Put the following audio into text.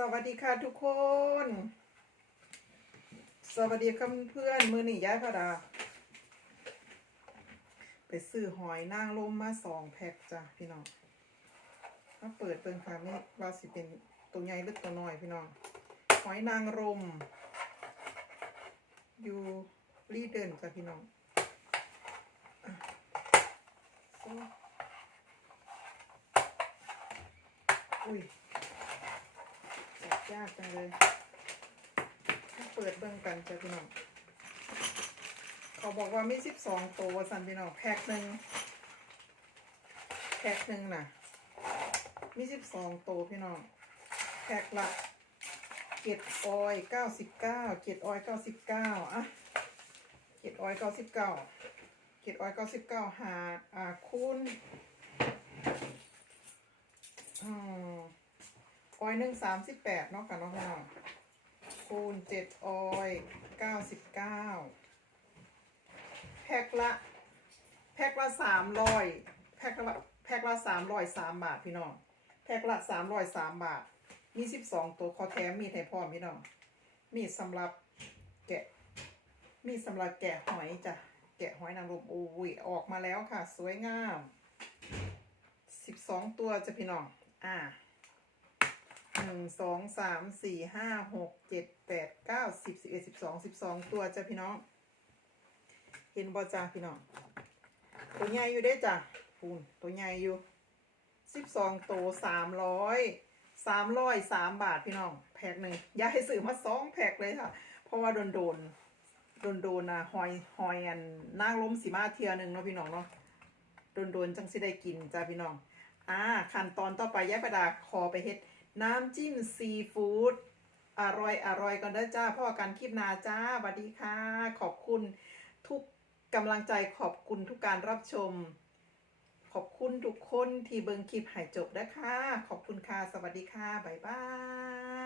สวัสดีค่ะทุกคน สวัสดีค่ะเพื่อนมือหนีย้ายพระดา ไปซื้อหอยนางรมมาสองแพ็คจ้ะพี่น้องมาเปิดเปิงค่ะนี่ว่าสิเป็นตัวใหญ่หรือตัวน้อยพี่น้องหอยนางรมอยู่รีเดินจ้ะพี่น้องอุ้ย ยากจังเลยเปิดเบิ่งกันจ้ะพี่น้อง เขาบอกว่ามีสิบสองตัวสันพี่น้องแพ็คหนึ่งแพ็คหนึ่งน่ะ มีสิบสองตัวพี่น้อง แพ็คละเกตออยเก้าสิบเก้าเกตออยเก้าสิบเก้าอะเกตออยเก้าสิบเก้าเกตออยเก้าสิบเก้าหาอ่าคูณอืม ออยหนึ่งสามสิบแปดเนาะกันเนาะพี่น้องคูณเจ็ดออยเก้าสิบเก้าแพ็คละแพ็คละสามร้อยแพ็คละแพ็คละสามร้อยสามบาทพี่น้องแพ็คละสามร้อยสามบาท มีสิบสองตัวคอแถมมีดให้พร้อมพี่น้องมีสำหรับแกะ มีสำหรับแกะหอยจ้ะแกะหอยนางรมโอ้ยออกมาแล้วค่ะ สวยงามสิบสองตัวจ้ะพี่น้องอ่า นึ่งสองสามสี่ห้าหกเจ็ดแปดเก้าสิบสิบเอ็ดสิบสองสิบสองตัวจ้ะพี่น้อง เห็นบ่จ้าพี่น้อง ตัวใหญ่อยู่เด้จ้ะปูนตัวใหญ่อยู่สิบสองตัวสามร้อยสามร้อยสามบาทพี่น้อง แพ็คหนึ่งยากให้ซื้อมาสองแพ็คเลยค่ะ เพราะว่าโดนโดนโดนโดนนะหอยหอยอันนางล้มสีมาเทียหนึ่งเนาะพี่น้องเนาะโดนโดนจังสิได้กินจ้าพี่น้องอ่าขั้นตอนต่อไปยายประดาขอไปเฮ็ด น้ำจิ้มซีฟู้ดอร่อยอร่อยกันเด้จ้าพ่อกันคลิปนาจ้าสวัสดีค่ะ ขอบคุณทุกกำลังใจขอบคุณทุกการรับชม ขอบคุณทุกคนที่เบิงคลิปหายจบนะคะขอบคุณค่ะ สวัสดีค่ะ บ๊ายบาย